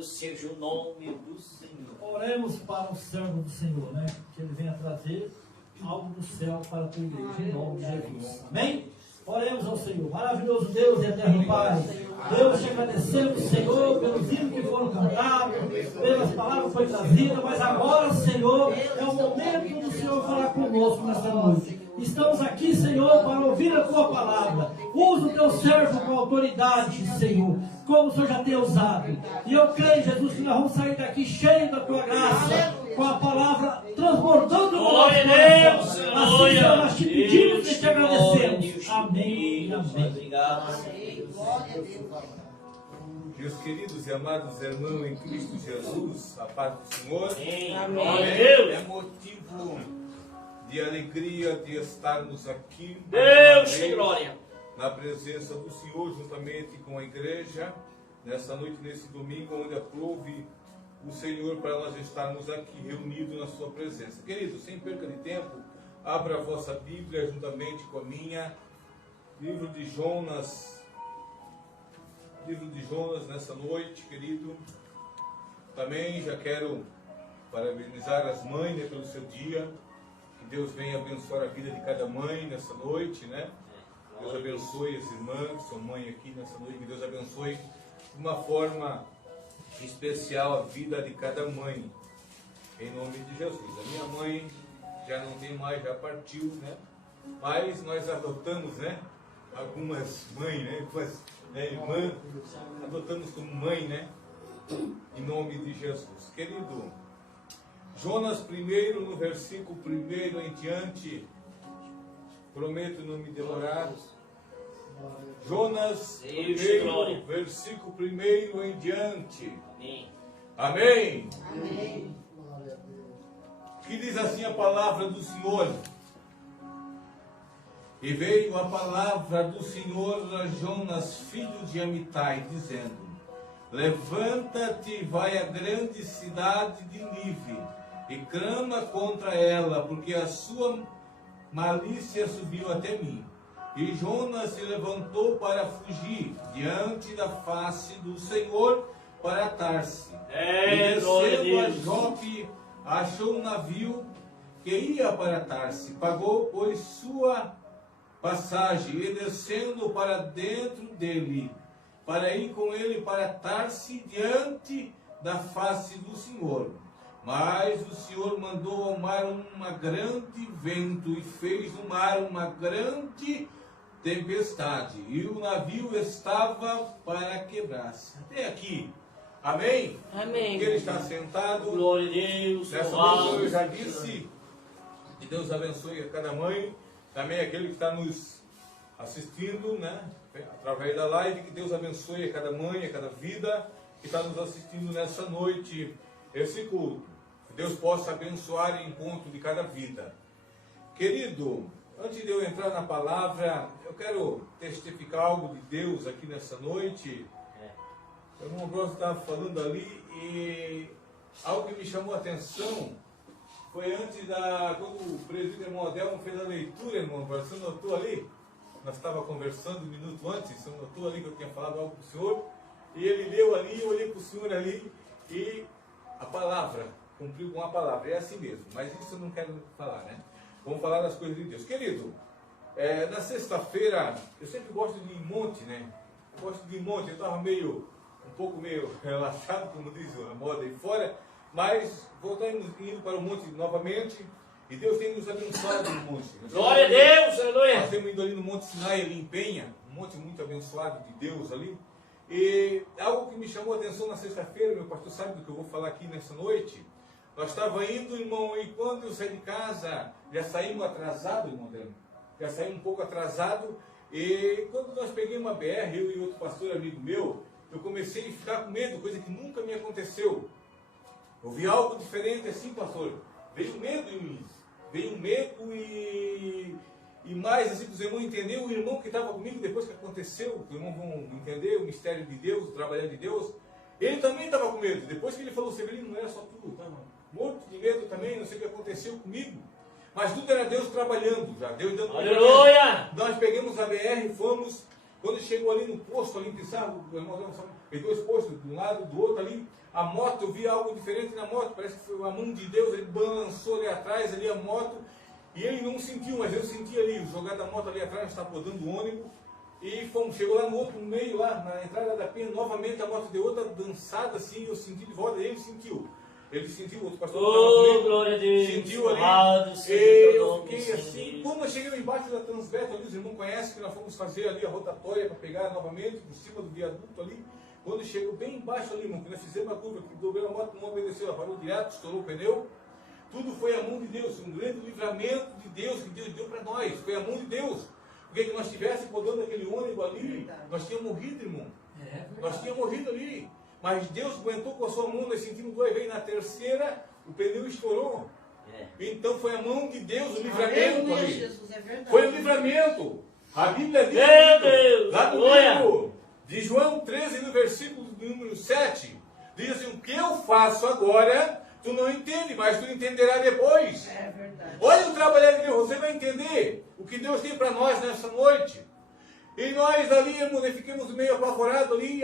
Louvado seja o nome do Senhor. Oremos para o servo do Senhor, né? Que ele venha trazer algo do céu para a tua igreja, em nome de Jesus. Amém? Oremos ao Senhor. Maravilhoso Deus e eterno Pai. Deus, te agradecemos, Senhor, pelos hinos que foram cantados, pelas palavras que foram trazidas, mas agora, Senhor, é o momento do Senhor falar conosco nesta noite. Estamos aqui, Senhor, para ouvir a tua palavra. Usa o teu servo com autoridade, Senhor, como o Senhor já tem usado. E eu creio, Jesus, que nós vamos sair daqui cheios da tua graça, com a palavra transbordando no nosso coração. Assim, Senhor, nós te pedimos e te agradecemos. Amém. Amém. Obrigado. Meus queridos e amados irmãos em Cristo Jesus, a paz do Senhor. Amém. É motivo de alegria de estarmos aqui, Deus te glória. na presença do Senhor, juntamente com a igreja, nessa noite, nesse domingo, onde aprove o Senhor para nós estarmos aqui reunidos na sua presença. Queridos, sem perca de tempo, abra a vossa Bíblia juntamente com a minha, livro de Jonas, nessa noite, querido. Também já quero parabenizar as mães, né, pelo seu dia. Que Deus venha abençoar a vida de cada mãe nessa noite, né? Deus abençoe as irmãs que são mãe aqui nessa noite. Que Deus abençoe de uma forma especial a vida de cada mãe, em nome de Jesus. A minha mãe já não tem mais, já partiu, né? Mas nós adotamos, né? Algumas mães, né? Irmã, adotamos como mãe, né? Em nome de Jesus. Querido, Jonas 1, no versículo 1 em diante, prometo não me demorar. Jonas 1, versículo 1 em diante. Amém. Amém. Que diz assim a palavra do Senhor. E veio a palavra do Senhor a Jonas, filho de Amitai, dizendo: Levanta-te e vai à grande cidade de Nínive, e clama contra ela, porque a sua malícia subiu até mim. E Jonas se levantou para fugir diante da face do Senhor para Tarse. E descendo a Jope, achou um navio que ia para Tarse. Pagou, pois, sua passagem, e descendo para dentro dele, para ir com ele para Tarse diante da face do Senhor. Mas o Senhor mandou ao mar um grande vento, e fez no mar uma grande tempestade, e o navio estava para quebrar-se. Até aqui. Amém? Amém. Ele está sentado. Glória a Deus. Nessa noite eu já disse que Deus abençoe a cada mãe, também aquele que está nos assistindo, né, através da live. Que Deus abençoe a cada mãe, a cada vida que está nos assistindo nessa noite, esse culto. Que Deus possa abençoar o encontro de cada vida. Querido, antes de eu entrar na palavra, eu quero testificar algo de Deus aqui nessa noite. O irmão Ambrosio estava falando ali, e algo que me chamou a atenção foi quando o presbítero irmão Adelmo fez a leitura, irmão Ambrosio. Você notou ali? Nós estávamos conversando um minuto antes, você notou ali que eu tinha falado algo para o senhor? E ele leu ali, eu olhei para o senhor ali, e a palavra, cumpriu com a palavra. É assim mesmo, mas isso eu não quero falar, né? Vamos falar das coisas de Deus. Querido, na sexta-feira, eu sempre gosto de ir em monte, né? Eu gosto de ir em monte. Eu estava um pouco meio relaxado, como diz a moda aí fora, mas voltamos indo para o monte novamente, e Deus tem nos abençoado no monte. Glória a Deus, aleluia. Nós temos ido ali no Monte Sinai, ali em Penha, um monte muito abençoado de Deus ali. E algo que me chamou a atenção na sexta-feira, meu pastor sabe do que eu vou falar aqui nessa noite. Nós estávamos indo, irmão, e quando eu saí de casa, já saímos atrasados, irmão Dano. Já saímos um pouco atrasado, e quando nós pegamos uma BR, eu e outro pastor amigo meu, eu comecei a ficar com medo, coisa que nunca me aconteceu. Eu vi algo diferente assim, pastor. Veio medo em mim. Veio medo e mais assim, para os irmãos entenderem, o irmão que estava comigo depois que aconteceu, os irmãos vão entender o mistério de Deus, o trabalho de Deus, ele também estava com medo. Depois que ele falou, Severino, não era só tu, estava morto de medo também, não sei o que aconteceu comigo. Mas tudo era Deus trabalhando já, Deus dando. Aleluia! Nós pegamos a BR, fomos, quando chegou ali no posto, ali, pensava, o irmão, tem dois postos, de um lado, do outro ali, a moto, eu vi algo diferente na moto, parece que foi a mão de Deus, ele balançou ali atrás, ali a moto, e ele não sentiu, mas eu senti ali, jogar da moto ali atrás, estava rodando o ônibus, e chegou lá no outro meio, lá na entrada da Penha, novamente a moto deu outra dançada assim, eu senti de volta, ele sentiu, o outro pastor Oh, glória a Deus. sentiu ali, Louvado e seja o eu nome do fiquei Senhor assim, Deus. quando eu cheguei embaixo da Transbeta, ali os irmãos conhecem que nós fomos fazer ali a rotatória para pegar novamente, por cima do viaduto ali, quando chegou bem embaixo ali, irmão, que nós fizemos a curva, que dobrou a moto, não obedeceu, ela parou direto, estourou o pneu, tudo foi a mão de Deus, um grande livramento de Deus que Deus deu para nós, foi a mão de Deus, porque que nós estivéssemos rodando aquele ônibus ali, nós tínhamos morrido, irmão, nós tínhamos morrido ali, mas Deus aguentou com a sua mão, nós sentimos duas vezes, na terceira, o pneu estourou. Então foi a mão de Deus, o livramento ali. Jesus, é verdade. Foi o livramento. A Bíblia diz, Meu Deus, lá no glória. livro de João 13, no versículo número 7, diz assim, o que eu faço agora, tu não entende, mas tu entenderás depois. É verdade. Olha o trabalhar de Deus, você vai entender o que Deus tem para nós nessa noite. E nós ali, irmão, ficamos meio apavorados ali,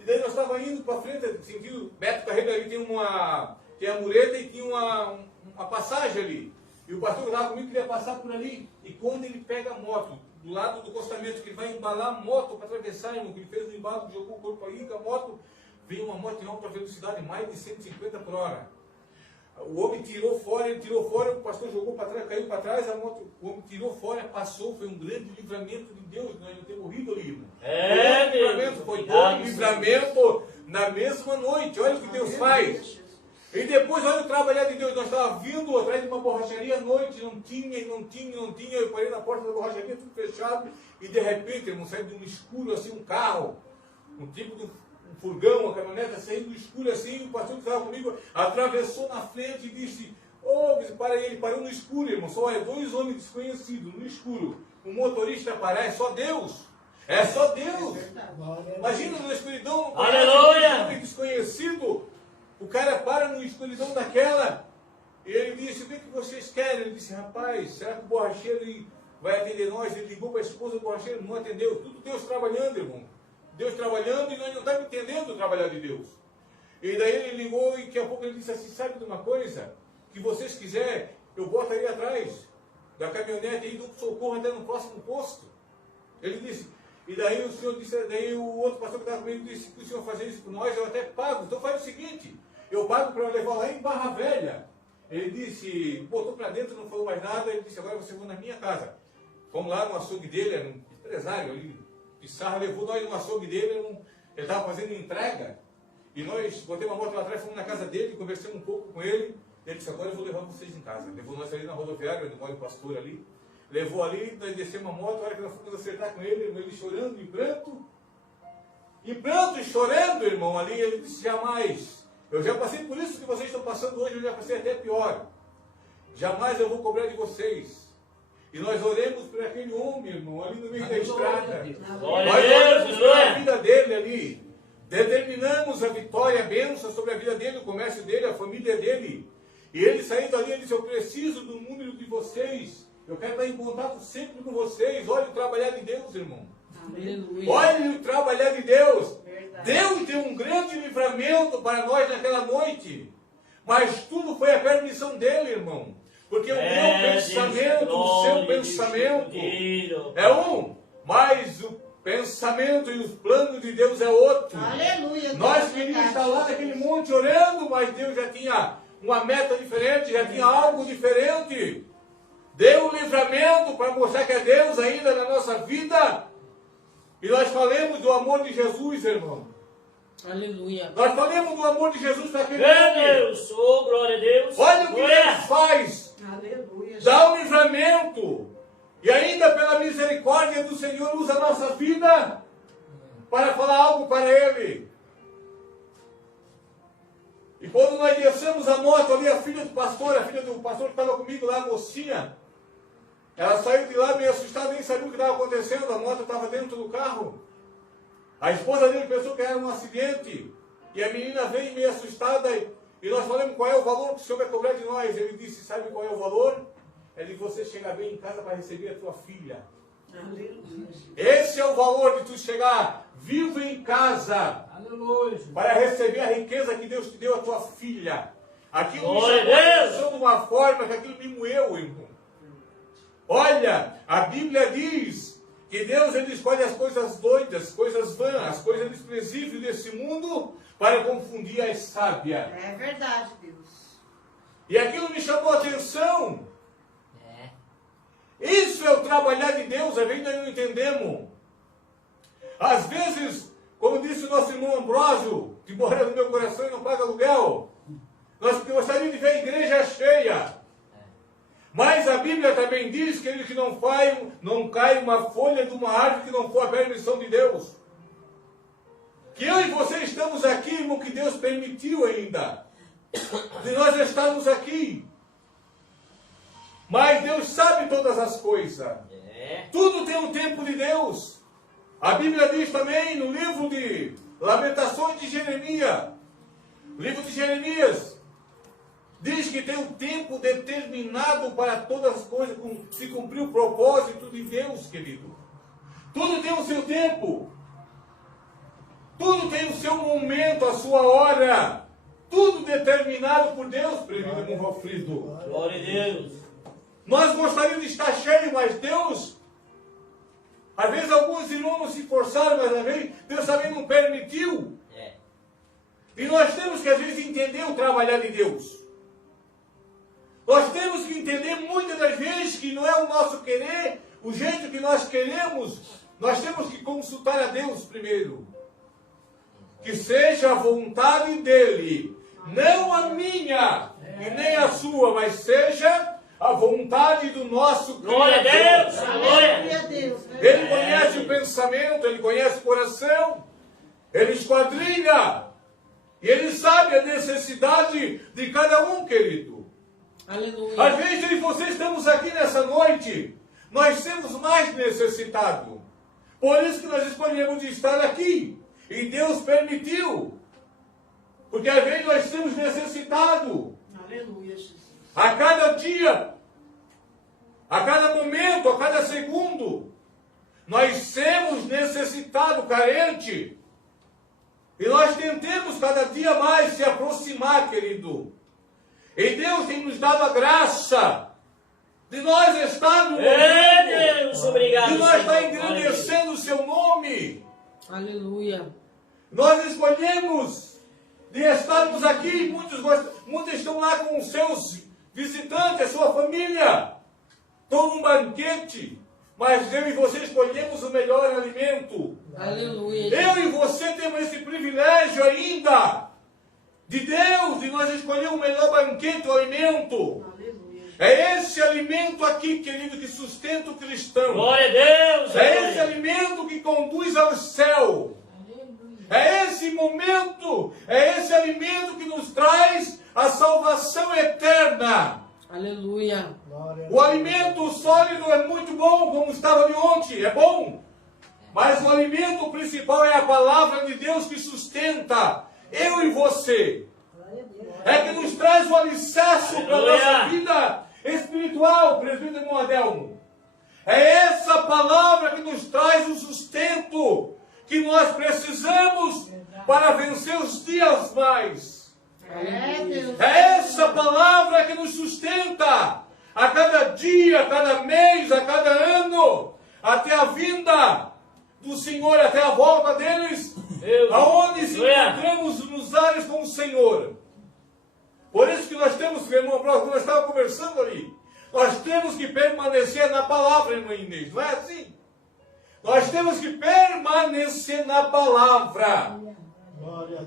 e daí nós estávamos indo para frente, sentindo, Beto Carreira ali tem a mureta e tinha uma passagem ali. E o pastor que estava comigo queria passar por ali. E quando ele pega a moto, do lado do acostamento, que ele vai embalar a moto para atravessar, irmão, que ele fez o embalo, jogou o corpo aí, com a moto, veio uma moto em alta velocidade, mais de 150 por hora. O homem tirou fora, o pastor jogou para trás, caiu para trás, o homem tirou fora, passou, foi um grande livramento de Deus, nós não temos morrido ali, irmão. Foi todo livramento na mesma noite, olha o que Deus faz. E depois, olha o trabalhar de Deus, nós estávamos vindo atrás de uma borracharia à noite, não tinha, eu parei na porta da borracharia, tudo fechado, e de repente, irmão, saiu de um escuro assim, um carro, um tipo de um furgão, uma caminhonete, saindo do escuro assim, o pastor que estava comigo atravessou na frente e disse, para ele, parou no escuro, irmão, só olha, dois homens desconhecidos no escuro, o motorista parar, é só Deus. É só Deus. Imagina na escuridão, Aleluia. um homem desconhecido, o cara para na escuridão daquela, e ele disse, o que vocês querem? Ele disse, rapaz, será que o borracheiro vai atender nós? Ele ligou para a esposa do borracheiro, não atendeu. Tudo Deus trabalhando, irmão. Deus trabalhando e nós não estamos entendendo o trabalhar de Deus. E daí ele ligou e daqui a pouco ele disse assim, sabe de uma coisa? Que vocês quiserem, eu boto aí atrás da caminhonete e dou socorro até no próximo posto. Ele disse, e daí o senhor disse, daí o outro pastor que estava comigo disse que o senhor fazer isso por nós, eu até pago. Então faz o seguinte, eu pago para levar lá em Barra Velha. Ele disse, botou para dentro, não falou mais nada, ele disse, agora você vai na minha casa. Fomos lá no açougue dele, era um empresário ali, Pissarra, levou nós no açougue dele, ele estava fazendo entrega, e nós botamos uma moto lá atrás, fomos na casa dele, conversamos um pouco com ele, ele disse, agora eu vou levar vocês em casa. Levou nós ali na rodoviária, onde mora o pastor ali, levou ali, nós descemos a moto, a hora que nós fomos acertar com ele chorando, em pranto e chorando, irmão, ali, ele disse, jamais, eu já passei por isso que vocês estão passando hoje, eu já passei até pior, jamais eu vou cobrar de vocês. E nós oremos por aquele homem, irmão, ali no meio da estrada. Glória Nós a Deus, oramos pela glória. vida dele ali. Determinamos a vitória, a bênção sobre a vida dele, o comércio dele, a família dele. E ele saindo ali, ele disse, eu preciso do número de vocês. Eu quero estar em contato sempre com vocês. Olha o trabalhar de Deus, irmão. Aleluia. Olha o trabalhar de Deus. Verdade. Deus deu um grande livramento para nós naquela noite. Mas tudo foi a permissão dele, irmão. Porque o meu pensamento, o seu pensamento é um, mas o pensamento e os planos de Deus é outro. Aleluia. Nós queríamos estar lá naquele monte orando, mas Deus já tinha uma meta diferente, já tinha algo diferente. Deu um livramento para mostrar que é Deus ainda na nossa vida. E nós falamos do amor de Jesus, irmão. Aleluia. Nós falamos do amor de Jesus para aquele Meu homem. Deus, oh glória a Deus. Olha o que Glória. Deus faz. Aleluia. Dá um livramento. E ainda pela misericórdia do Senhor usa a nossa vida para falar algo para Ele. E quando nós descemos a moto ali, a filha do pastor que estava comigo lá, a mocinha, ela saiu de lá meio assustada, nem sabia o que estava acontecendo, a moto estava dentro do carro. A esposa dele pensou que era um acidente, e a menina veio meio assustada, e nós falamos qual é o valor que o senhor vai cobrar de nós. Ele disse, sabe qual é o valor? É de você chegar bem em casa para receber a tua filha. Aleluia. Esse é o valor de tu chegar vivo em casa Aleluia, Jesus. para receber a riqueza que Deus te deu à tua filha. Aquilo me Glória a chamou a Deus. atenção de uma forma que aquilo me moeu, irmão. Olha, a Bíblia diz que Deus ele escolhe as coisas doidas, coisas vãs, as coisas desprezíveis desse mundo para confundir as sábias. É verdade, Deus. E aquilo me chamou a atenção. Isso é o trabalhar de Deus, ainda não entendemos. Às vezes, como disse o nosso irmão Ambrósio, que mora no meu coração e não paga aluguel, nós gostaríamos de ver a igreja cheia. Mas a Bíblia também diz que ele que não cai uma folha de uma árvore que não for a permissão de Deus. Que eu e você estamos aqui, irmão, que Deus permitiu ainda. De nós estarmos aqui. Mas Deus sabe todas as coisas. Tudo tem um tempo de Deus. A Bíblia diz também no livro de Lamentações de Jeremias. O livro de Jeremias diz que tem um tempo determinado para todas as coisas, se cumprir o propósito de Deus, querido. Tudo tem o seu tempo. Tudo tem o seu momento, a sua hora. Tudo determinado por Deus, prevenido irmão Valfrido. Glória a Deus. Nós gostaríamos de estar cheios, mas Deus, às vezes alguns irmãos não se forçaram, mas às vezes Deus também não permitiu. E nós temos que às vezes entender o trabalhar de Deus. Nós temos que entender muitas das vezes que não é o nosso querer, o jeito que nós queremos. Nós temos que consultar a Deus primeiro. Que seja a vontade dEle, não a minha e nem a sua, mas seja a vontade do nosso Glória a Criador. Deus. Glória. Glória a Deus. Ele conhece o pensamento, Ele conhece o coração, Ele esquadrilha. E Ele sabe a necessidade de cada um, querido. Aleluia. Às vezes eu e você estamos aqui nessa noite, nós temos mais necessitado. Por isso que nós escolhemos de estar aqui. E Deus permitiu. Porque às vezes nós temos necessitado. Aleluia, Jesus. A cada dia, a cada momento, a cada segundo, nós temos necessitado, carente. E nós tentemos cada dia mais se aproximar, querido. E Deus tem nos dado a graça de nós estarmos, Deus, obrigado. de nós estar Senhor. engrandecendo o seu nome. Aleluia. Nós escolhemos de estarmos aqui, muitos estão lá com os seus visitantes, a sua família, estão num banquete, mas eu e você escolhemos o melhor alimento. Aleluia. Eu e você temos esse privilégio ainda de Deus, de nós escolher o melhor banquete, o alimento. Aleluia. É esse alimento aqui, querido, que sustenta o cristão. Glória a Deus. É esse alimento que conduz ao céu. É esse momento, é esse alimento que nos traz a salvação eterna. Aleluia. O alimento sólido é muito bom, como estava ali ontem, é bom. Mas o alimento principal é a palavra de Deus que sustenta eu e você. É que nos traz o alicerce para a nossa vida espiritual, presbítero irmão Adelmo. É essa palavra que nos traz o sustento que nós precisamos para vencer os dias mais. É, Deus. É essa palavra que nos sustenta a cada dia, a cada mês, a cada ano, até a vinda do Senhor, até a volta deles, Deus. aonde se Aleluia. encontramos nos ares com o Senhor. Por isso que nós temos, irmão, quando nós estávamos conversando ali, nós temos que permanecer na palavra, irmã Inês, não é assim? Nós temos que permanecer na palavra.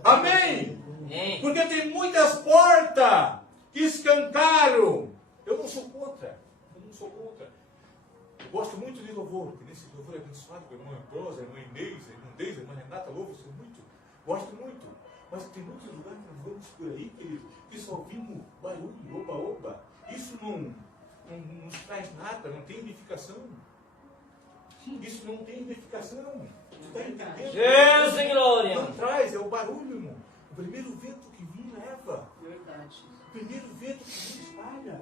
Amém? Porque tem muitas portas que escancaram. Eu não sou contra. Eu não sou contra. Eu gosto muito de louvor, porque nesse louvor é abençoado com a irmã Prosa, a irmã Inês, a irmã Deise, a irmã Renata, louvo isso muito. Gosto muito. Mas tem muitos lugares que nós vamos por aí, querido, que só ouvimos barulho, oba-oba. Isso não nos traz nada, não tem edificação. Isso não tem edificação. Tu está entendendo? Deus em glória. Não traz, é o barulho, irmão. O primeiro vento que vem leva. Verdade. O primeiro vento que vem espalha.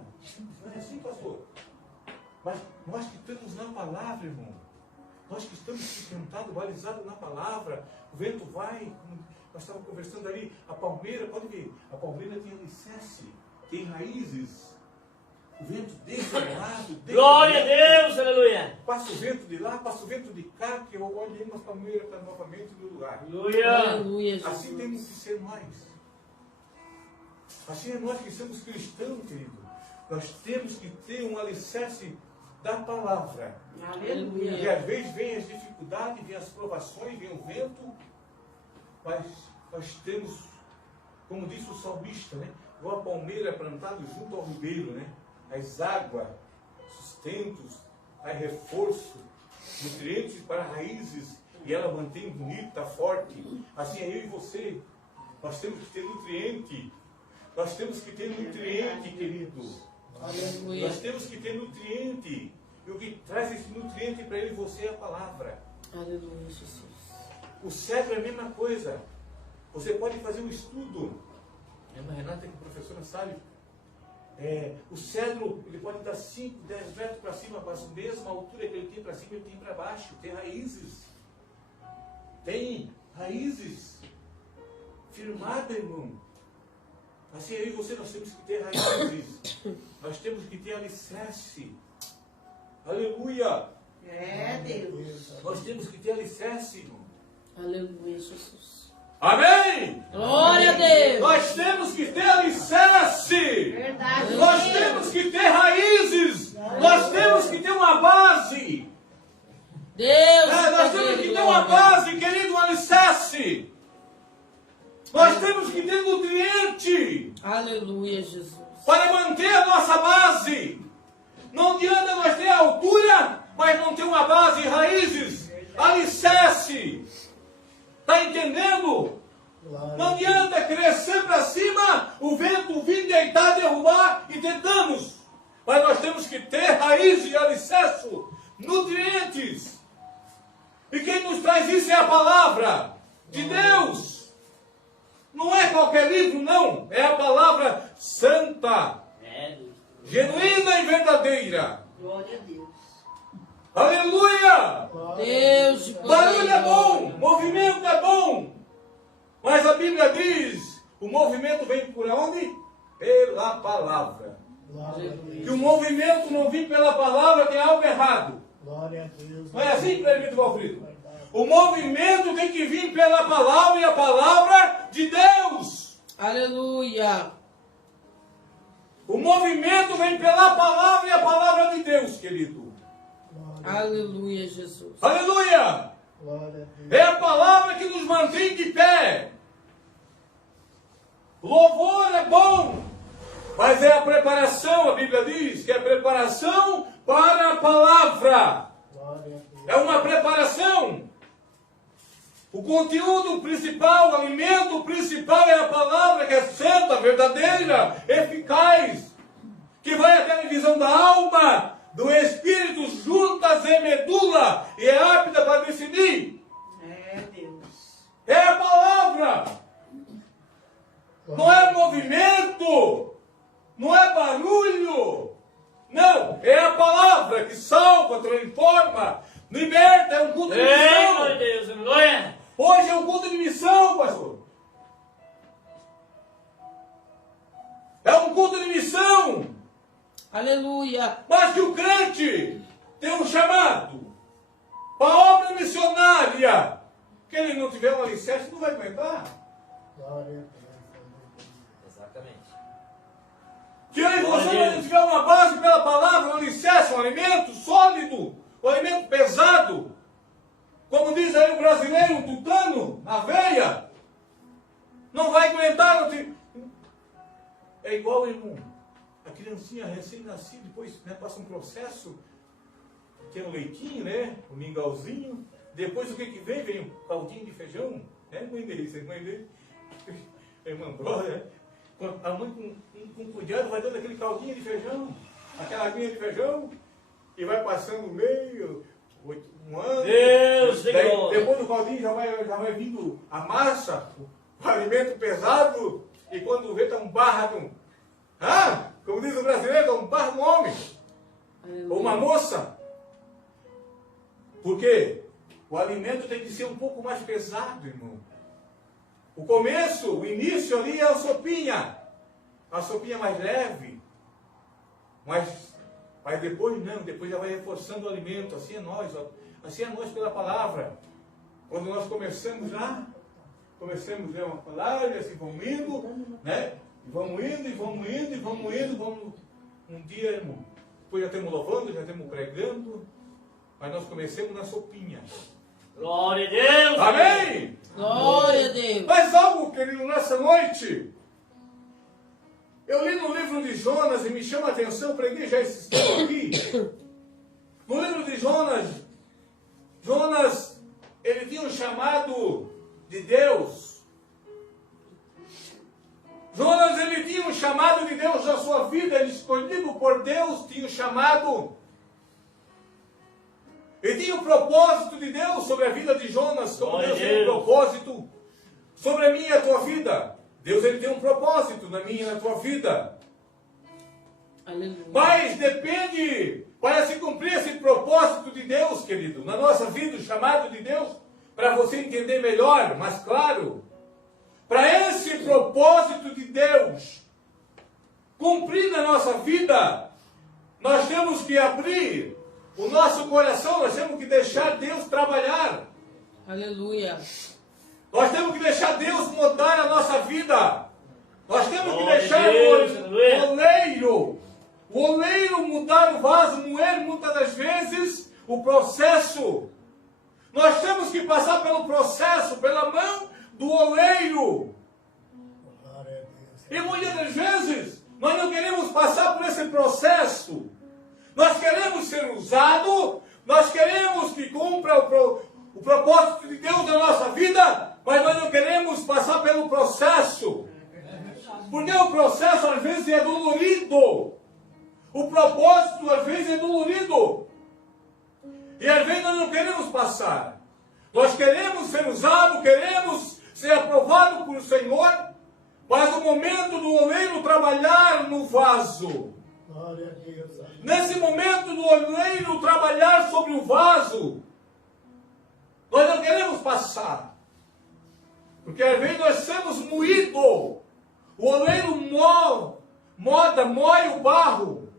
Não é assim, pastor? Mas nós que estamos na palavra, irmão, Nós que estamos sustentados, balizados na palavra, o vento vai, como nós estávamos conversando ali, a palmeira, pode ver, a palmeira tem alicerce, tem raízes. O vento desde o lado, Glória a Deus, aleluia. passa o vento de lá, passa o vento de cá, que eu olhei as palmeiras para novamente no lugar. Aleluia. Aleluia, Jesus. Assim temos que ser nós. Assim é nós que somos cristãos, querido. Nós temos que ter um alicerce da palavra. Aleluia. E às vezes vem as dificuldades, vem as provações, vem o vento, mas nós temos, como disse o salmista, né? Igual a palmeira plantada junto ao ribeiro, né? As águas, sustentos, as reforço, nutrientes para raízes, e ela mantém bonita, forte. Assim é eu e você. Nós temos que ter nutriente. Nós temos que ter nutriente, querido. Aleluia. Nós temos que ter nutriente. E o que traz esse nutriente para ele e você é a palavra. Aleluia, Jesus. O cedro é a mesma coisa. Você pode fazer um estudo. A Ana Renata, que é professora, sabe. O cedro, ele pode dar 5, 10 metros para cima, mas a mesma altura que ele tem para cima, ele tem para baixo. Tem raízes. Tem raízes. Firmada, irmão. Assim, eu e você, nós temos que ter raízes. Nós temos que ter alicerce. Aleluia. Deus. Nós temos que ter alicerce, irmão. Aleluia, Jesus. Amém? Glória a Deus. Nós temos que ter alicerce. Verdade. Nós temos que ter raízes. Nós temos que ter uma base. Deus. Nós temos que ter uma base, querido, um alicerce. Nós temos que ter nutriente Aleluia, Jesus. para manter a nossa base. Não adianta nós ter altura, mas não ter uma base e raízes. Alicerce. Está entendendo? Não adianta crescer para cima, o vento vir deitar, derrubar e tentamos. Mas nós temos que ter raiz e alicerce, nutrientes. E quem nos traz isso é a palavra de Deus. Não é qualquer livro, não. É a palavra santa, genuína e verdadeira. Glória a Deus. Aleluia! Deus de poder. Barulho é bom, movimento é bom. Mas a Bíblia diz, o movimento vem por onde? Pela palavra. Que o movimento não vem pela palavra, tem algo errado. Glória a Deus. Não é assim, presbítero Valfrido? O movimento tem que vir pela palavra e a palavra de Deus. Aleluia. O movimento vem pela palavra e a palavra de Deus, querido. Aleluia, Jesus. Aleluia! Glória a Deus. É a palavra que nos mantém de pé. Louvor é bom, mas é a preparação, a Bíblia diz, que é a preparação para a palavra. Glória a Deus. É uma preparação. O conteúdo principal, o alimento principal é a palavra, que é santa, verdadeira, eficaz, que vai até a divisão da alma, do espírito, juntas e medula, e é apta para decidir. Deus. É a palavra. Não é movimento, não é barulho. Não, é a palavra que salva, transforma, liberta. É um culto de Glória a missão. Deus, aleluia. Hoje é um culto de missão, pastor. É um culto de missão. Aleluia. Mas que o crente tem um chamado para a obra missionária. Que ele não tiver um alicerce, não vai aguentar. Glória a Deus. Exatamente. Que eu e você não tiver uma base pela palavra, um alicerce, um alimento sólido, um alimento pesado. Como diz aí o brasileiro, um tutano, na veia. Não vai aguentar. Não te... É igual, irmão. A criancinha recém-nascida, depois passa um processo, que é o leitinho, né? O mingauzinho. Depois o que vem? Vem um caldinho de feijão. É mãe dele, a irmã brother. A mãe com cuidado vai dando aquele caldinho de feijão, aquela aguinha de feijão, e vai passando o meio, um ano. Deus de Daí, glória. depois do caldinho já vai vindo a massa, o alimento pesado, e quando vê, está um barra, como diz o brasileiro, está um barra de um homem, ou uma moça. Por quê? o alimento tem que ser um pouco mais pesado, irmão. O começo, o início ali é a sopinha mais leve, mas depois não, depois já vai reforçando o alimento. Assim é nós, ó. Assim é nós pela palavra. Quando nós começamos a ler uma palavra, e assim vamos indo, né? E vamos indo, um dia, irmão, depois já estamos louvando, já estamos pregando, mas nós começamos na sopinha. Glória a Deus. Amém? Glória a Deus. Mas algo, querido, nessa noite, eu li no livro de Jonas e me chama a atenção, preguei já esse tema aqui. No livro de Jonas, ele tinha um chamado de Deus. Jonas, ele tinha um chamado de Deus na sua vida, ele escolhido por Deus, tinha um chamado. Ele tinha o propósito de Deus sobre a vida de Jonas, como Deus tem um propósito sobre a minha e a tua vida. Deus, ele tem um propósito na minha e na tua vida. Aleluia. Mas depende, para se cumprir esse propósito de Deus, querido, na nossa vida, o chamado de Deus, para você entender melhor, mais claro, para esse propósito de Deus cumprir na nossa vida, nós temos que abrir o nosso coração, nós temos que deixar Deus trabalhar. Aleluia. Nós temos que deixar Deus mudar a nossa vida. Nós temos que Glória a deixar Deus, o oleiro mudar o vaso, moer muitas das vezes o processo. Nós temos que passar pelo processo, pela mão do oleiro. E muitas das vezes nós não queremos passar por esse processo. Nós queremos ser usados, nós queremos que cumpra o propósito de Deus na nossa vida, mas nós não queremos passar pelo processo. Porque o processo às vezes é dolorido. O propósito às vezes é dolorido. E às vezes nós não queremos passar. Nós queremos ser usados, queremos ser aprovados por o Senhor, mas o momento do oleiro trabalhar no vaso. Nesse momento do oleiro trabalhar sobre o vaso, nós não queremos passar. Porque às vezes nós somos moídos. O oleiro moe o barro.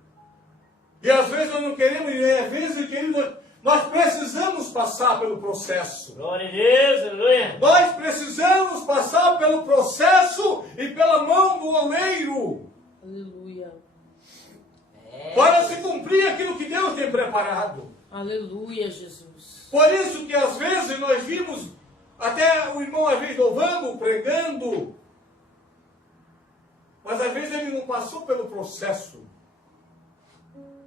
E às vezes nós não queremos, e às vezes, querido, nós precisamos passar pelo processo. Glória a Deus, aleluia. Nós precisamos passar pelo processo e pela mão do oleiro. Aleluia. Para se cumprir aquilo que Deus tem preparado. Aleluia, Jesus. Por isso que às vezes nós vimos até o irmão às vezes louvando, pregando, mas às vezes ele não passou pelo processo.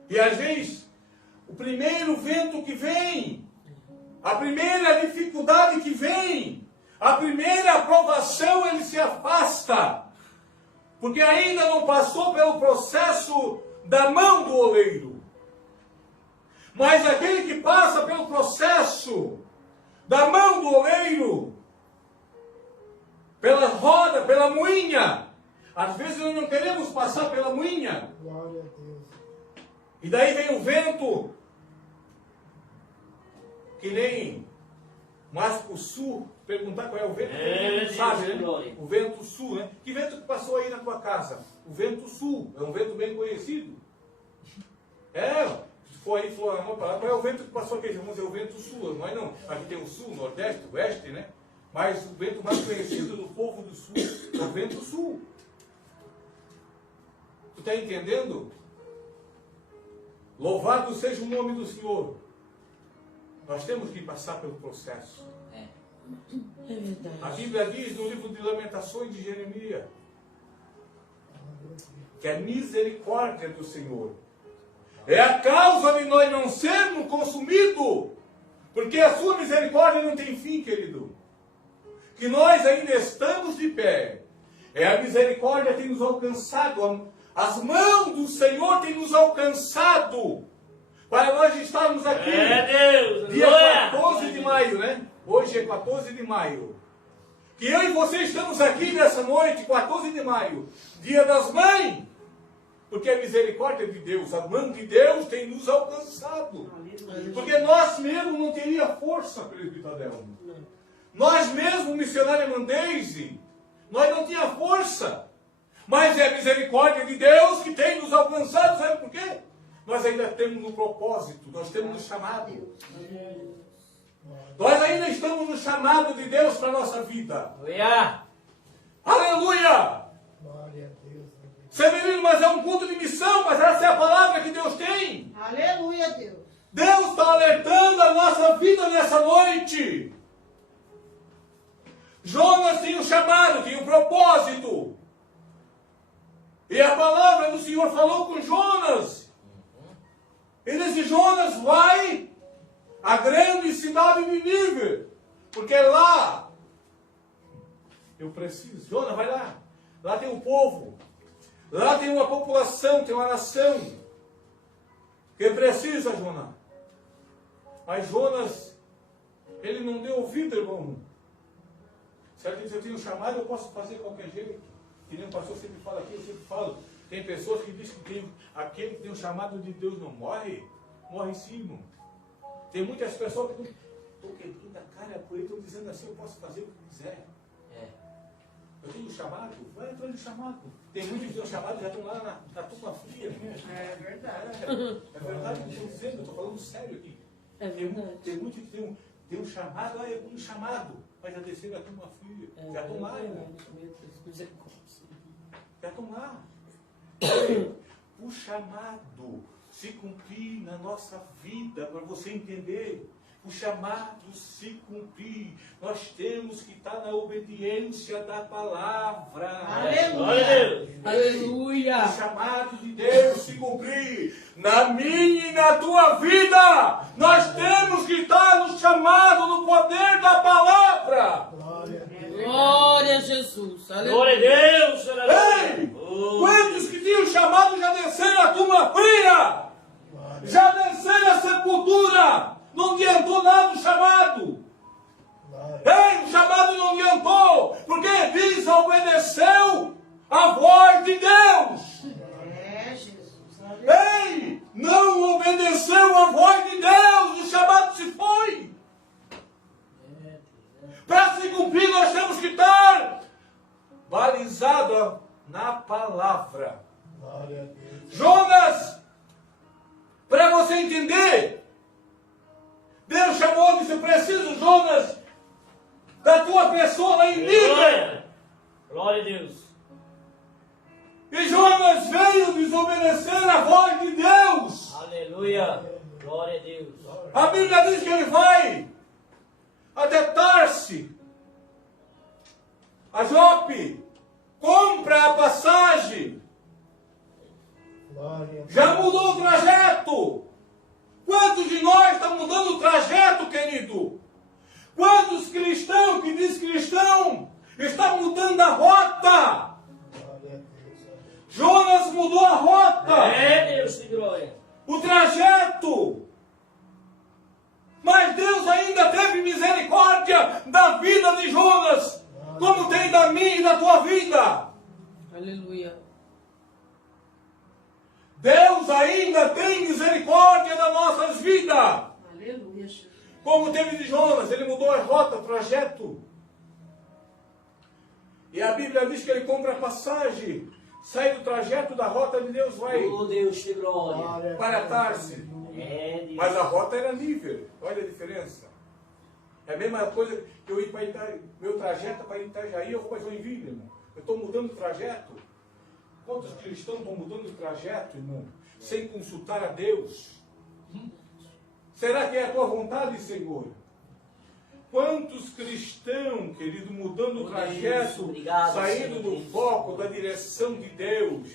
E às vezes o primeiro vento que vem, a primeira dificuldade que vem, a primeira aprovação, ele se afasta, porque ainda não passou pelo processo da mão do oleiro. Mas aquele que passa pelo processo da mão do oleiro, pela roda, pela moinha, às vezes nós não queremos passar pela moinha. Glória a Deus. E daí vem o vento, que nem mais para o sul, perguntar qual é o vento, sabe, né? Glória. O vento sul, né? Que vento que passou aí na tua casa? O vento sul, é um vento bem conhecido. Se for aí Florianópolis, qual é o vento que passou aqui? Vamos dizer o vento sul, nós não. Aqui tem o sul, o nordeste, o oeste, né? Mas o vento mais conhecido do povo do sul é o vento sul. Tu está entendendo? Louvado seja o nome do Senhor. Nós temos que passar pelo processo. É A verdade. Bíblia diz no livro de Lamentações de Jeremias que a misericórdia do Senhor é a causa de nós não sermos consumidos, porque a sua misericórdia não tem fim, querido. Que nós ainda estamos de pé. É a misericórdia que tem nos alcançado. As mãos do Senhor têm nos alcançado para nós estarmos aqui. Deus, Dia aleluia. 14 de maio, né? Hoje é 14 de maio. Que eu e você estamos aqui nessa noite, 14 de maio, Dia das Mães. Porque a misericórdia de Deus, a mão de Deus tem nos alcançado. Aleluia. Porque nós mesmos não teríamos força, presbítero. Nós mesmos, missionária Mandeise, nós não tínhamos força. Mas é a misericórdia de Deus que tem nos alcançado. Sabe por quê? Nós ainda temos um propósito, nós temos um chamado. Nós ainda estamos no chamado de Deus para a nossa vida. Aleluia. Aleluia! Você me diz, mas é um culto de missão, mas essa é a palavra que Deus tem. Aleluia, Deus. Deus está alertando a nossa vida nessa noite. Jonas tinha um chamado, tinha um propósito. E a palavra do Senhor falou com Jonas. Ele disse, Jonas, vai à grande cidade de Nínive, porque lá eu preciso. Jonas, vai lá. Lá tem um povo. Lá tem uma população, tem uma nação que precisa, Jonas. Mas Jonas, ele não deu ouvido, irmão. Se ele diz, eu tenho um chamado, eu posso fazer de qualquer jeito. Que nem o pastor sempre fala aqui, eu sempre falo. Tem pessoas que dizem que aquele que tem um chamado de Deus não morre. Morre sim, irmão. Tem muitas pessoas que estão quebrando a cara por aí, estão dizendo assim, eu posso fazer o que quiser. Eu tenho um chamado, vai atrás do chamado. Tem muitos que têm um chamado já estão lá na turma fria. É verdade. É verdade o que eu estou dizendo, eu estou falando sério aqui. É verdade. Tem muitos que têm um chamado, é um chamado, mas já desceram a turma fria. Já estão lá, irmão. Já estão lá. O chamado se cumprir na nossa vida, para você entender. O chamado se cumprir. Nós temos que estar na obediência da palavra. Aleluia. Aleluia. O chamado de Deus se cumprir na minha e na tua vida. Nós temos que estar no chamado, no poder da palavra. Glória a Jesus. Glória a Aleluia. Deus. Aleluia. Ei! Quantos que tinham chamado já desceram a turma fria? Já desceram a sepultura? Não adiantou nada o chamado. Ei, o chamado não adiantou, porque desobedeceu a voz de Deus. É, Jesus. Ei, não obedeceu a voz de Deus, o chamado se foi. Para se cumprir, nós temos que estar balizado na palavra. Jonas, para você entender, Deus chamou e disse, preciso, Jonas, da tua pessoa lá em Nínive. Glória. Glória a Deus. E Jonas veio desobedecer a voz de Deus. Aleluia. Glória a Deus. A Bíblia diz que ele vai até Tarse, a Jope, compra a passagem. Já mudou o trajeto. Quantos de nós estão mudando o trajeto, querido? Quantos cristãos que diz cristão estão mudando a rota? Jonas mudou a rota. É Deus de glória. O trajeto. Mas Deus ainda teve misericórdia da vida de Jonas, como tem da minha e da tua vida. Aleluia. Deus ainda tem misericórdia das nossas vidas. Aleluia, Jesus. Como teve de Jonas, ele mudou a rota, o trajeto. E a Bíblia diz que ele compra a passagem, sai do trajeto da rota de Deus, vai Oh Deus de glória. para Tarse. É Deus. Mas a rota era nível. Olha a diferença. É a mesma coisa que eu ir para Itajaí. Meu trajeto é para Itajaí, eu vou para Joinville, irmão. Eu estou mudando o trajeto. Quantos cristãos estão mudando o trajeto, irmão? Sem consultar a Deus? Será que é a tua vontade, Senhor? Quantos cristãos, querido, mudando o Oh, trajeto, Deus, obrigado, saindo Senhor. do foco, da direção de Deus?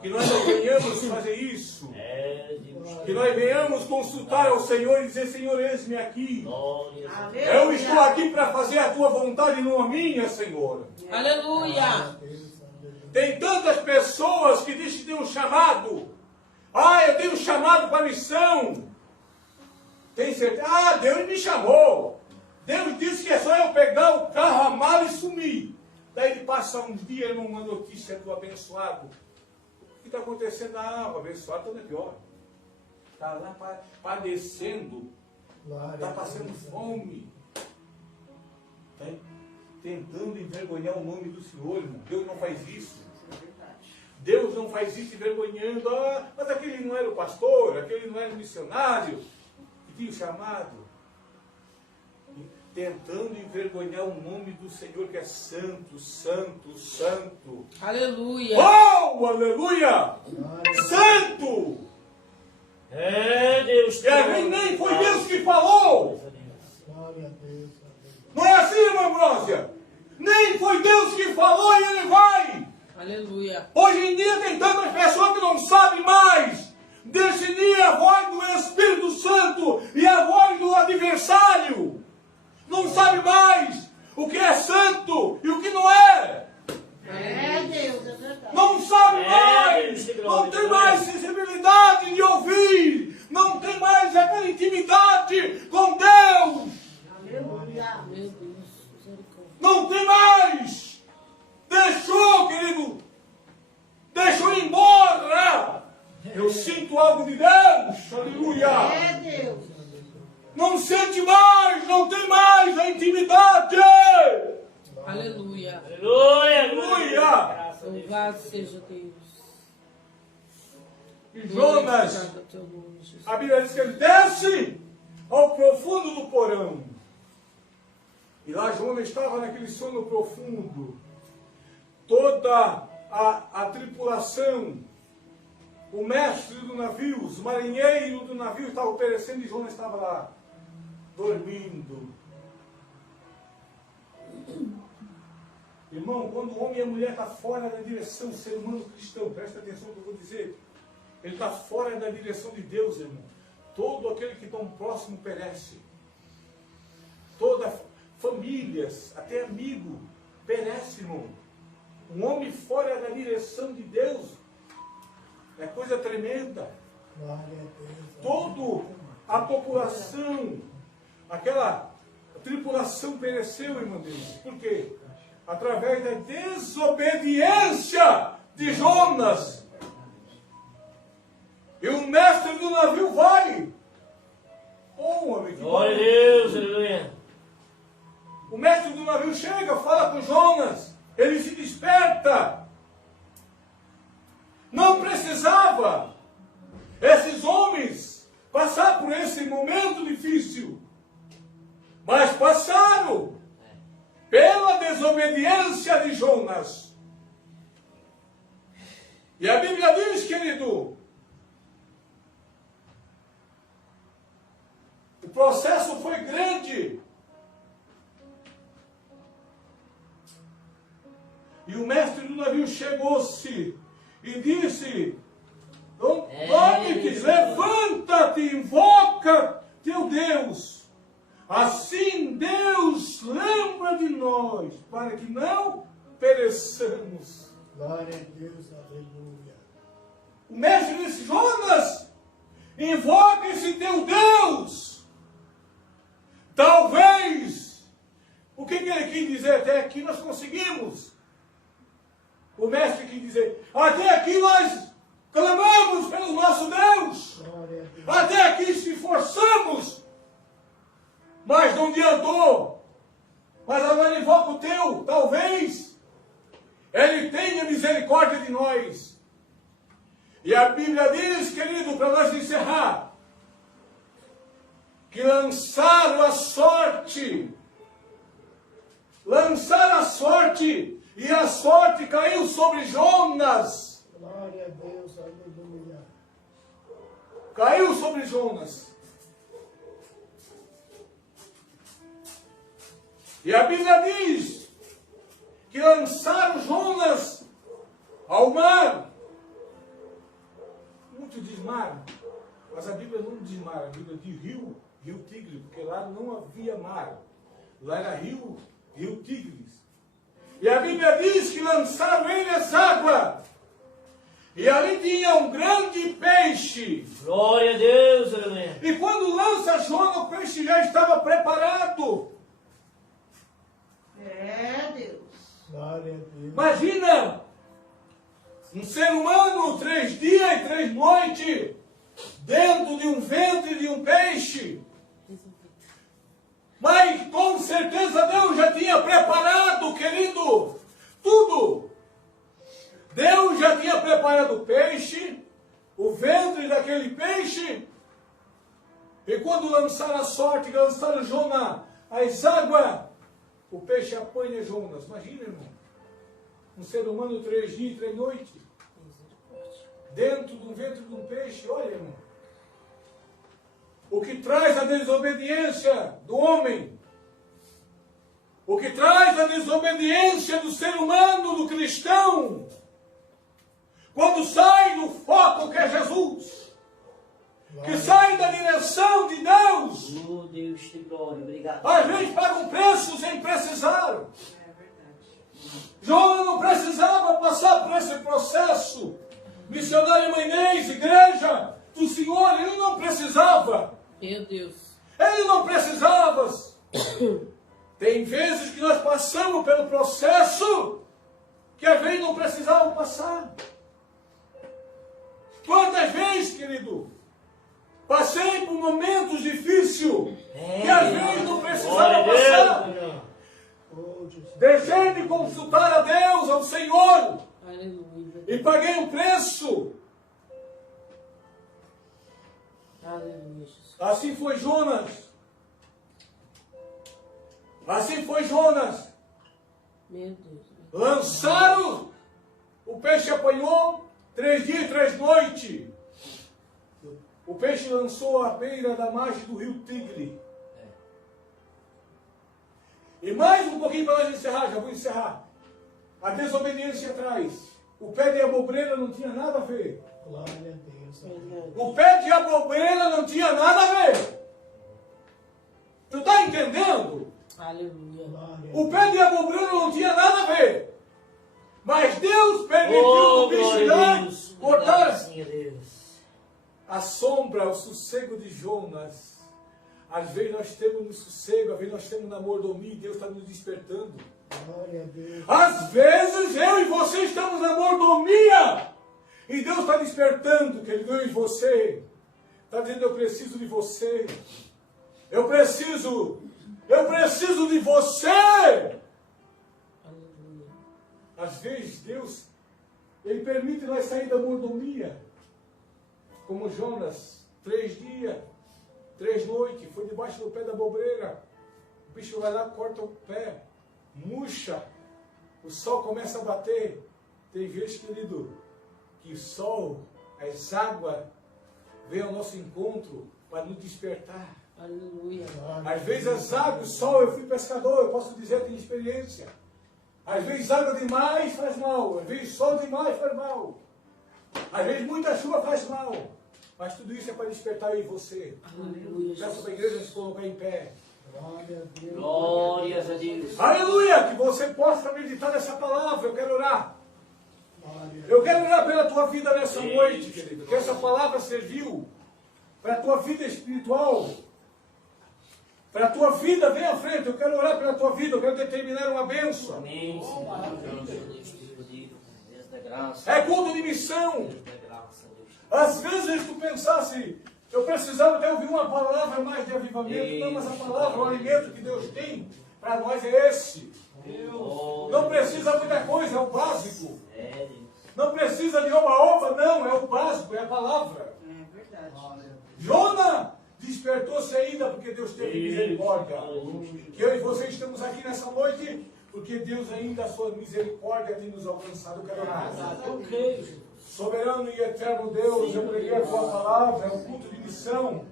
Que nós não venhamos fazer isso. É Deus. Que nós venhamos consultar ao Senhor e dizer, Senhor, eis-me aqui. Glória a Deus. Aleluia. Eu estou aqui para fazer a tua vontade e não a minha, Senhor. Aleluia. Tem tantas pessoas que dizem que tem um chamado. Ah, eu tenho um chamado para a missão. Tem certeza? Ah, Deus me chamou. Deus disse que é só eu pegar o carro, a mala e sumir. Daí ele passa uns dias, irmão, uma notícia do abençoado. que está acontecendo? Ah, o abençoado está pior. Está lá padecendo. Está passando fome. Tá tentando envergonhar o nome do Senhor, irmão. Deus não faz isso. Deus não faz isso envergonhando. Ah, mas aquele não era o pastor, aquele não era o missionário que tinha o chamado. Tentando envergonhar o nome do Senhor, que é santo, santo, santo. Aleluia. Oh, aleluia! Santo! É Deus. E aí nem foi Deus que falou. Não é assim, irmã Ambrósia? Nem foi Deus que falou e ele vai. Aleluia. Hoje em dia tem tantas pessoas que não sabem mais discernir a voz do Espírito Santo e a voz do adversário. Não sabe mais o que é santo e o que não é. É Deus, é verdade. Não sabe É, mais. Deus, Não tem glória. mais sensibilidade de ouvir. Não tem mais aquela intimidade com Deus. Aleluia. Meu Deus, misericórdia. Não tem mais. Deixou, querido. Deixou ir embora. Eu sinto algo de Deus. Aleluia. É Deus. Não sente mais. Não tem mais a intimidade. Aleluia. Aleluia. Aleluia. Graças a Deus. Louvado seja Deus. E Jonas, Glorificado é teu nome, Jesus. a Bíblia diz que ele desce ao profundo do porão. E lá Jonas estava naquele sono profundo. Toda a tripulação, o mestre do navio, os marinheiros do navio estavam perecendo e Jonas estava lá, dormindo. Irmão, quando o homem e a mulher estão fora da direção do ser humano cristão, presta atenção no que eu vou dizer. Ele está fora da direção de Deus, irmão. Todo aquele que tão próximo perece. Toda famílias, até amigo, perece, irmão. Um homem fora da direção de Deus é coisa tremenda. Toda a população, aquela tripulação pereceu, irmão Deus. Por quê? Através da desobediência de Jonas. E o mestre do navio vai. Oh, homem, que Glória a bom. Deus. Aleluia. O mestre do navio chega, fala com Jonas. Ele se desperta. Não precisava esses homens passar por esse momento difícil. Mas passaram pela desobediência de Jonas. E a Bíblia diz, querido, o processo foi grande. E o mestre do navio chegou-se e disse: dorme-te, levanta-te, invoca teu Deus. Assim Deus lembra de nós, para que não pereçamos. Glória a Deus, aleluia. O mestre disse: Jonas, invoca esse teu Deus. Talvez, o que ele quis dizer? Até aqui nós conseguimos. O mestre quis dizer: até aqui nós clamamos pelo nosso Deus. Glória a Deus. Até aqui se esforçamos, mas não adiantou. Mas agora invoca o teu, talvez Ele tenha misericórdia de nós. E a Bíblia diz, querido, para nós encerrar, que lançaram a sorte, e a sorte caiu sobre Jonas. Glória a Deus, aleluia. Caiu sobre Jonas. E a Bíblia diz que lançaram Jonas ao mar. Muito diz mar, mas a Bíblia não diz mar, a Bíblia diz rio Tigre, porque lá não havia mar. Lá era rio Tigres. E a Bíblia diz que lançaram ele às águas. E ali tinha um grande peixe. Glória a Deus. Aleluia. E quando lança Jonas, o peixe já estava preparado. É Deus. Glória a Deus. Imagina um ser humano 3 dias e 3 noites dentro de um ventre de um peixe. Mas com certeza Deus já tinha preparado, querido, tudo. Deus já tinha preparado o peixe, o ventre daquele peixe. E quando lançaram a sorte, lançaram Jonas às águas, o peixe apanha Jonas. Imagina, irmão. Um ser humano 3 dias e 3 noites. Dentro do ventre de um peixe. Olha, irmão. O que traz a desobediência do homem. O que traz a desobediência do ser humano, do cristão. Quando sai do foco que é Jesus. Que sai da direção de Deus. Oh, Deus te glória, obrigado. Às vezes paga um preço sem precisar. Jonas não precisava passar por esse processo. Missionário Mainês, igreja do Senhor, ele não precisava. Meu Deus. Ele não precisava. Tem vezes que nós passamos pelo processo que às vezes não precisávamos passar. Quantas vezes, querido, passei por momentos difíceis que às vezes não precisava passar. Oh, Jesus. Deixei de consultar a Deus, ao Senhor, Aleluia. e paguei um preço. Aleluia, Jesus. Assim foi Jonas. Assim foi Jonas. Meu Deus. Lançaram, o peixe apanhou, 3 dias e 3 noites. O peixe lançou à beira da margem do rio Tigre. E mais um pouquinho para nós encerrar, já vou encerrar. A desobediência traz. O pé de abobreira não tinha nada a ver. Glória a Deus. Verdade. O pé de abobreira não tinha nada a ver. Tu está entendendo? Aleluia. Glória a O pé de abobreira não tinha nada a ver. Mas Deus permitiu Oh, o bicho glória a lá Deus. cortar Sim, a Deus. a sombra, o sossego de Jonas. Às vezes nós temos no sossego, às vezes nós temos na mordomia e Deus está nos despertando. Glória a Deus. Às vezes eu e você estamos na mordomia e Deus está despertando, querido, eu e você. Está dizendo, eu preciso de você. Eu preciso de você. Aleluia. Às vezes Deus, Ele permite nós sair da mordomia. Como Jonas, 3 dias, 3 noites, foi debaixo do pé da abobreira. O bicho vai lá, corta o pé, murcha, o sol começa a bater. Tem vezes, querido, que o sol, as águas, vêm ao nosso encontro para nos despertar. Aleluia. Às vezes as águas, o sol, eu fui pescador, eu posso dizer, tenho experiência. Às vezes água demais faz mal, às vezes sol demais faz mal. Às vezes muita chuva faz mal. Mas tudo isso é para despertar eu e você. Aleluia. Peço para a igreja se colocar em pé. Glória a Deus. Glórias a Deus. Aleluia! Que você possa meditar nessa palavra. Eu quero orar. Glória a Eu quero orar pela tua vida nessa noite, querido. Que essa palavra serviu para a tua vida espiritual. Para a tua vida, vem à frente. Eu quero orar pela tua vida. Eu quero determinar uma bênção. Amém, Senhor. Deus da graça. É culto de missão. Deus da graça, Deus. Às vezes tu pensasse, eu precisava até ouvir uma palavra mais de avivamento. Não, mas a palavra, o alimento que Deus tem para nós é esse. Não precisa muita coisa, é o básico. É, Deus. Não precisa de oba-oba, não, é o básico, é a palavra. É verdade. Jonas despertou-se ainda porque Deus teve misericórdia. Aleluia. Que eu e você estamos aqui nessa noite porque Deus ainda, a sua misericórdia tem nos alcançado. Eu quero orar. Eu creio, Jesus. Soberano e eterno Deus, eu preguei a tua palavra, é um culto de missão.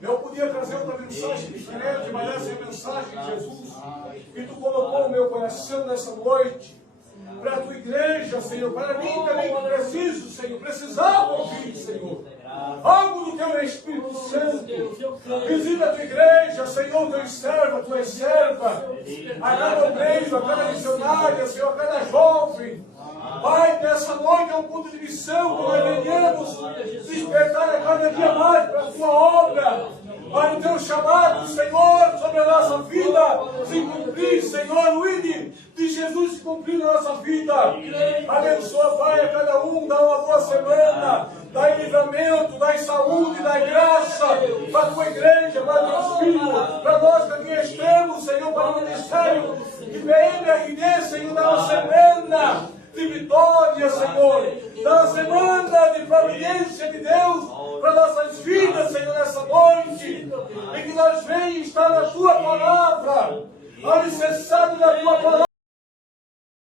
Eu podia trazer outra mensagem diferente, mas essa é a mensagem de Jesus que tu colocou no meu coração nessa noite. Para a tua igreja, Senhor, para mim também que preciso, Senhor, precisava ouvir, Senhor. Algo do teu Espírito Santo. Visita a tua igreja, Senhor, teu servo, tua serva. A cada obreiro, a cada missionária, Senhor, a cada jovem. Pai, nessa noite é um culto de missão, que nós venhamos despertar a cada dia mais para a tua obra. para o teu chamado, Senhor, sobre a nossa vida se cumprir, Senhor, o ID de Jesus se cumprir na nossa vida. Abençoa, Pai, a cada um, dá uma boa semana, dá livramento, dá saúde, dá graça para a tua igreja, para teus filhos, para nós que aqui estamos, Senhor, para o ministério de PMRD, Senhor, dá uma semana de vitória, Senhor, dá uma semana de providência de Deus para nossas vidas, Senhor, nessa noite, e que nós venhamos estar na tua palavra, alicerçado na tua palavra.